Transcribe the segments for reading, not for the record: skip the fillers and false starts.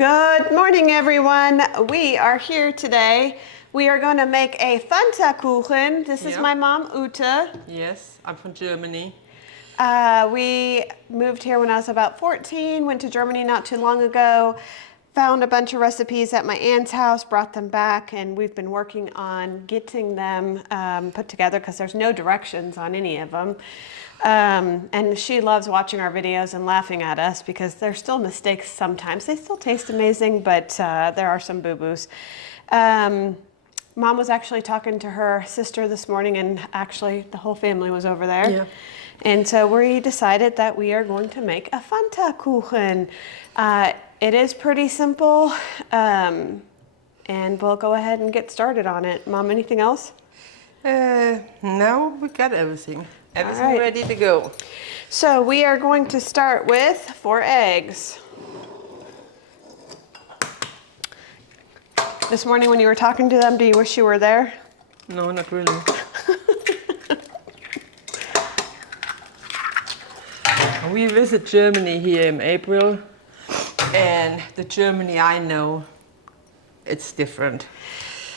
Good morning, everyone. We are here today. We are going to make a Fanta Kuchen. This is my mom, Ute. Yes, I'm from Germany. We moved here when I was about 14, went to Germany not too long ago, found a bunch of recipes at my aunt's house, brought them back, and we've been working on getting them put together because there's no directions on any of them. And she loves watching our videos and laughing at us because there's still mistakes sometimes. They still taste amazing, but there are some boo-boos. Mom was actually talking to her sister this morning, and actually the whole family was over there. Yeah. And so we decided that we are going to make a Fanta Kuchen. It is pretty simple, and we'll go ahead and get started on it. Mom, anything else? No, we got everything. Everything ready to go. So we are going to start with 4 eggs. This morning when you were talking to them, do you wish you were there? No, not really. We visit Germany here in April, and the Germany I know, it's different.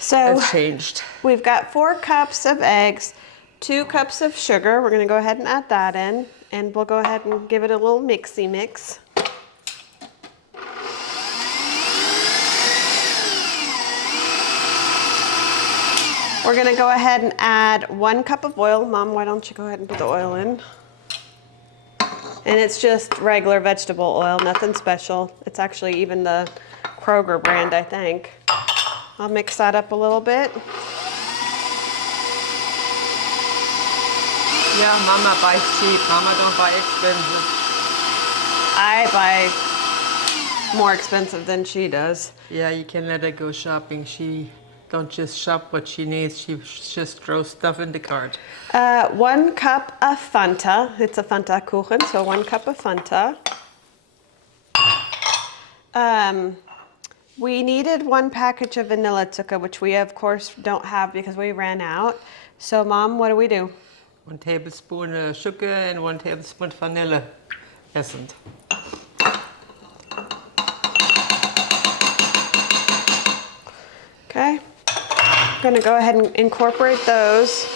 So it's changed. We've got 4 cups of eggs, 2 cups of sugar. We're going to go ahead and add that in, and we'll go ahead and give it a little mixy mix. We're going to go ahead and add 1 cup of oil. Mom, why don't you go ahead and put the oil in? And it's just regular vegetable oil, nothing special. It's actually even the Kroger brand, I think. I'll mix that up a little bit. Yeah, Mama buys cheap. Mama don't buy expensive. I buy more expensive than she does. Yeah, you can let her go shopping. She don't just shop what she needs. She just throws stuff in the cart. 1 cup of Fanta. It's a Fanta Kuchen, so 1 cup of Fanta. We needed 1 package of vanilla zucker, which we of course don't have because we ran out. So Mom, what do we do? 1 tablespoon sugar and 1 tablespoon vanilla essence. Okay. I'm going to go ahead and incorporate those.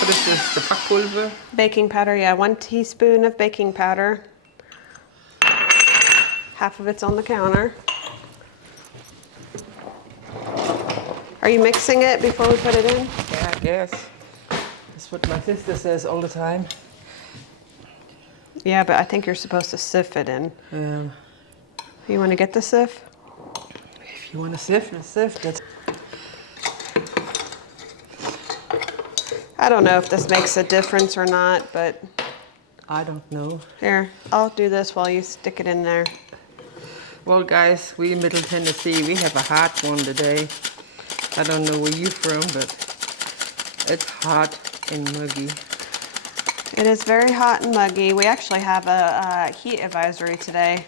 What is this, the backpulver? Baking powder, yeah, 1 teaspoon of baking powder. Half of it's on the counter. Are you mixing it before we put it in? Yeah, I guess. That's what my sister says all the time. Yeah, but I think you're supposed to sieve it in. You want to get the sieve? If you want to sift, let's sift it. I don't know if this makes a difference or not, but... I don't know. Here, I'll do this while you stick it in there. Well, guys, we in Middle Tennessee, we have a hot one today. I don't know where you're from, but it's hot and muggy. It is very hot and muggy. We actually have a heat advisory today.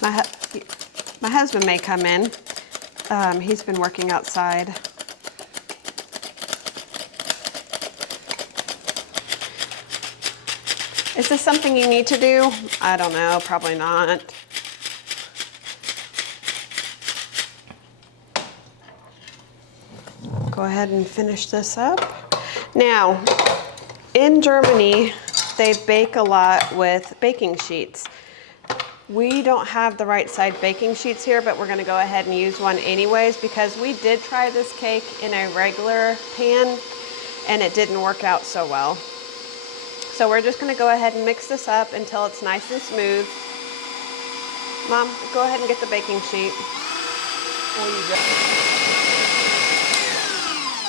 My husband may come in. He's been working outside. Is this something you need to do? I don't know, probably not. Go ahead and finish this up. Now, in Germany, they bake a lot with baking sheets. We don't have the right side baking sheets here, but we're gonna go ahead and use one anyways because we did try this cake in a regular pan and it didn't work out so well. So we're just gonna go ahead and mix this up until it's nice and smooth. Mom, go ahead and get the baking sheet.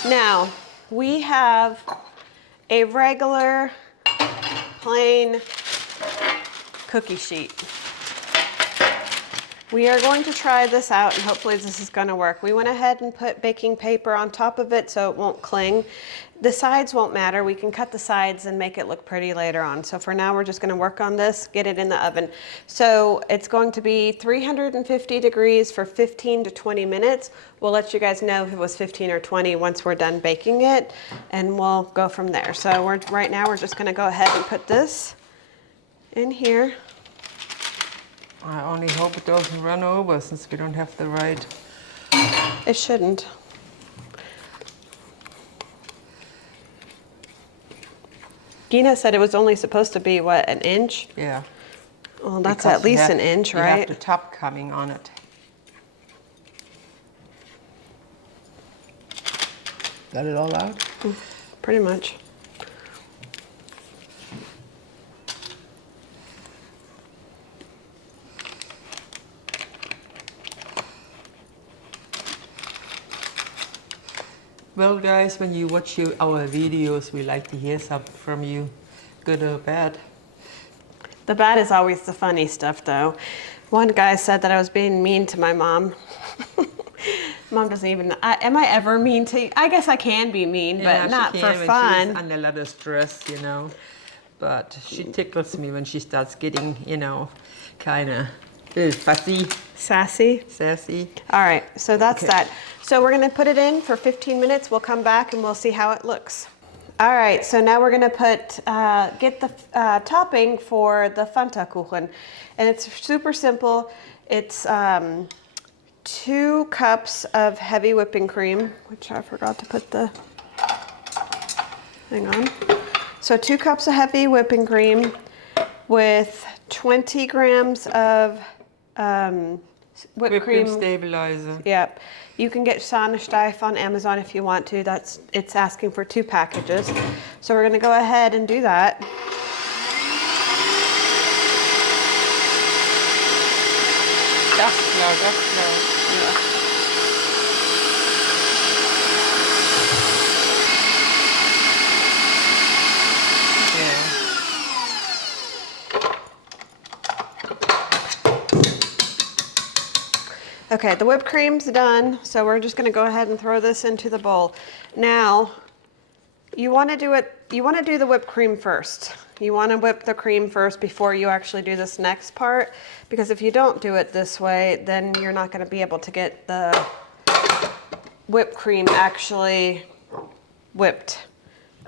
Now, we have a regular plain cookie sheet. We are going to try this out and hopefully this is going to work. We went ahead and put baking paper on top of it so it won't cling. The sides won't matter. We can cut the sides and make it look pretty later on. So for now, we're just going to work on this, get it in the oven. So it's going to be 350 degrees for 15 to 20 minutes. We'll let you guys know if it was 15 or 20 once we're done baking it, and we'll go from there. So right now, we're just going to go ahead and put this in here. I only hope it doesn't run over since we don't have the right. It shouldn't. Gina said it was only supposed to be, what, an inch? Yeah. Well, that's Because at least an inch, you right? have the top coming on it. Got it all out? Pretty much. Well, guys, when you watch our videos, we like to hear something from you, good or bad. The bad is always the funny stuff, though. One guy said that I was being mean to my mom. Mom doesn't even, am I ever mean to you? I guess I can be mean, but not for fun. She's under a lot of stress, you know. But she tickles me when she starts getting, you know, kind of fussy. Sassy. Sassy. All right, so that's Okay. that. So we're gonna put it in for 15 minutes. We'll come back and we'll see how it looks. All right, so now we're gonna get the topping for the Fanta Kuchen. And it's super simple. It's 2 cups of heavy whipping cream, which I forgot to put the, hang on. So 2 cups of heavy whipping cream with 20 grams of whipped cream stabilizer. Yep. You can get Sahne on Amazon if you want to. It's asking for 2 packages. So we're gonna go ahead and do that. That's slow, that's slow. Okay, the whipped cream's done, so we're just gonna go ahead and throw this into the bowl. Now, you wanna do the whipped cream first. You wanna whip the cream first before you actually do this next part, because if you don't do it this way, then you're not gonna be able to get the whipped cream actually whipped.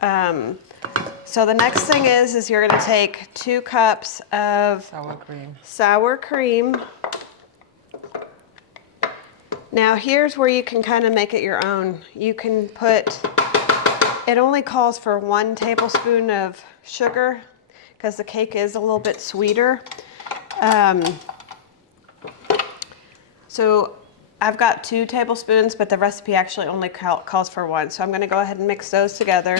So the next thing is you're gonna take 2 cups of sour cream. Now here's where you can kind of make it your own. You can put, it only calls for 1 tablespoon of sugar because the cake is a little bit sweeter. So I've got 2 tablespoons, but the recipe actually only calls for 1. So I'm gonna go ahead and mix those together.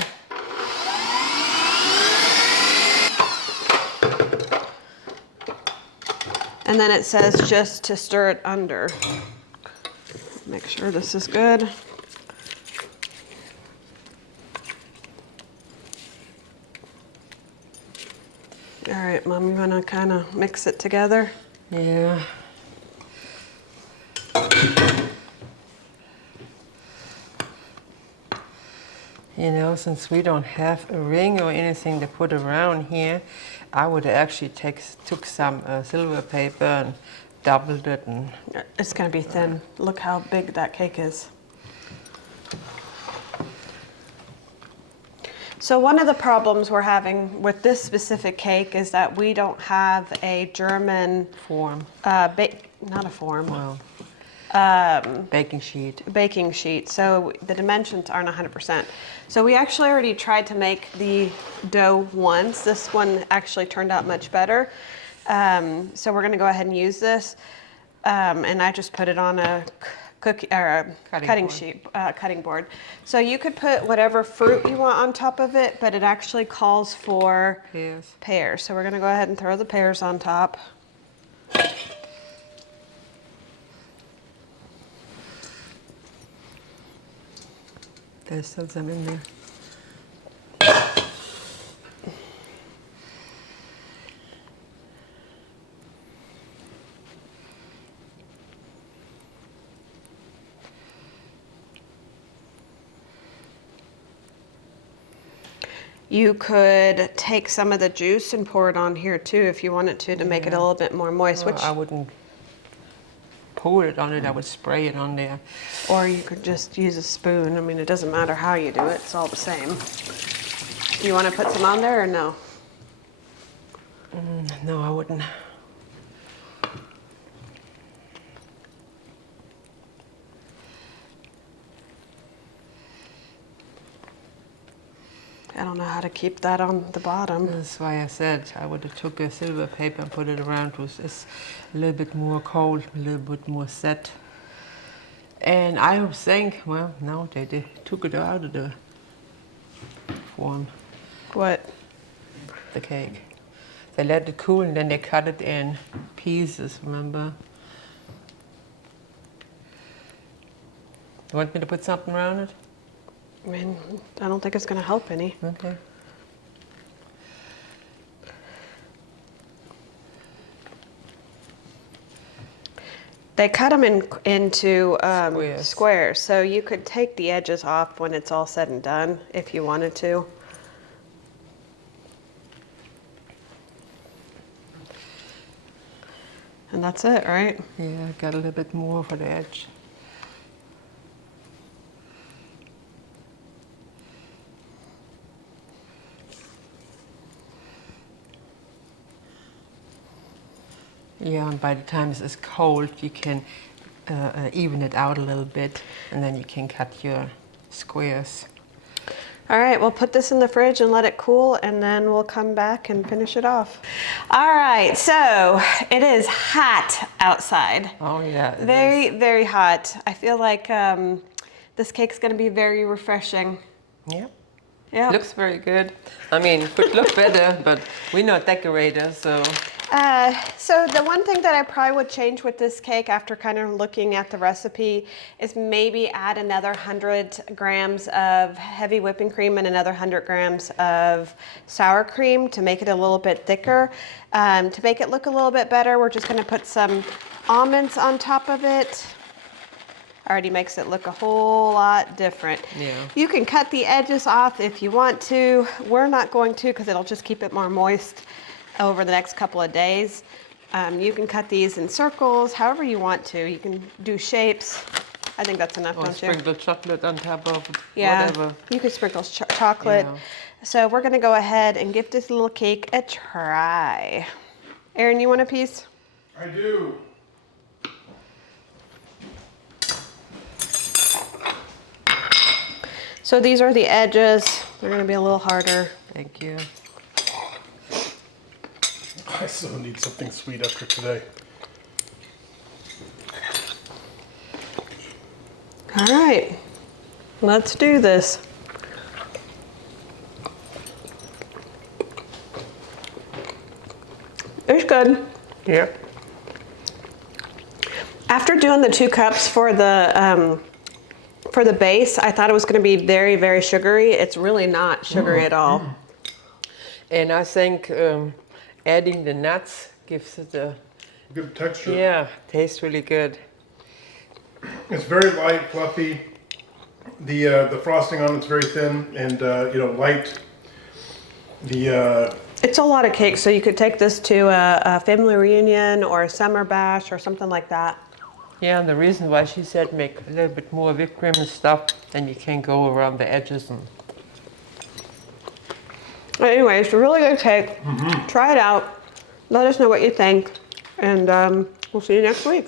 And then it says just to stir it under. Make sure this is good. All right, Mom, I'm gonna kind of mix it together. Yeah. You know, since we don't have a ring or anything to put around here, I would actually took some silver paper and doubled it. And it's gonna be thin. Look how big that cake is. So one of the problems we're having with this specific cake is that we don't have a German form. Not a form. Well, baking sheet. Baking sheet. So the dimensions aren't 100%. So we actually already tried to make the dough once. This one actually turned out much better. So we're gonna go ahead and use this. And I just put it on a cutting board. So you could put whatever fruit you want on top of it, but it actually calls for pears. So we're gonna go ahead and throw the pears on top. There's still some in there. You could take some of the juice and pour it on here too if you wanted to make it a little bit more moist. Well, I wouldn't pour it on it, I would spray it on there. Or you could just use a spoon. I mean, it doesn't matter how you do it, it's all the same. You want to put some on there or no? No, I wouldn't. I don't know how to keep that on the bottom. That's why I said I would have took a silver paper and put it around. It's a little bit more cold, a little bit more set. And I think, well, no, they took it out of the form, What? the cake. They let it cool and then they cut it in pieces, remember? You want me to put something around it? I mean, I don't think it's going to help any. Okay. They cut them into Squares. so you could take the edges off when it's all said and done if you wanted to. And that's it, right? Yeah, got a little bit more for the edge. Yeah, and by the time it's cold, you can even it out a little bit, and then you can cut your squares. All right, we'll put this in the fridge and let it cool, and then we'll come back and finish it off. All right, so it is hot outside. Oh yeah, it Very, is. very hot. I feel like this cake's gonna be very refreshing. Yeah. Yeah. Looks very good. I mean, it could look better, but we're not decorators, so. So the one thing that I probably would change with this cake after kind of looking at the recipe is maybe add another 100 grams of heavy whipping cream and another 100 grams of sour cream to make it a little bit thicker. To make it look a little bit better, we're just going to put some almonds on top of it. Already makes it look a whole lot different. Yeah. You can cut the edges off if you want to. We're not going to because it'll just keep it more moist over the next couple of days. You can cut these in circles, however you want to. You can do shapes. I think that's enough, Or don't you? sprinkle chocolate on top of it, Yeah, whatever. you could sprinkle chocolate. Yeah. So we're gonna go ahead and give this little cake a try. Aaron, you want a piece? I do. So these are the edges. They're gonna be a little harder. Thank you. I still need something sweet after today. All right, let's do this. It's good. Yeah. After doing the 2 cups for the base, I thought it was going to be very, very sugary. It's really not sugary at all. And I think adding the nuts gives it a, Good texture. yeah, tastes really good. It's very light, fluffy. The frosting on it's very thin and light. It's a lot of cake, so you could take this to a family reunion or a summer bash or something like that. Yeah, and the reason why she said make a little bit more whipped cream and stuff, then you can go around the edges and. But anyway, it's a really good cake. Try it out. Let us know what you think, and we'll see you next week.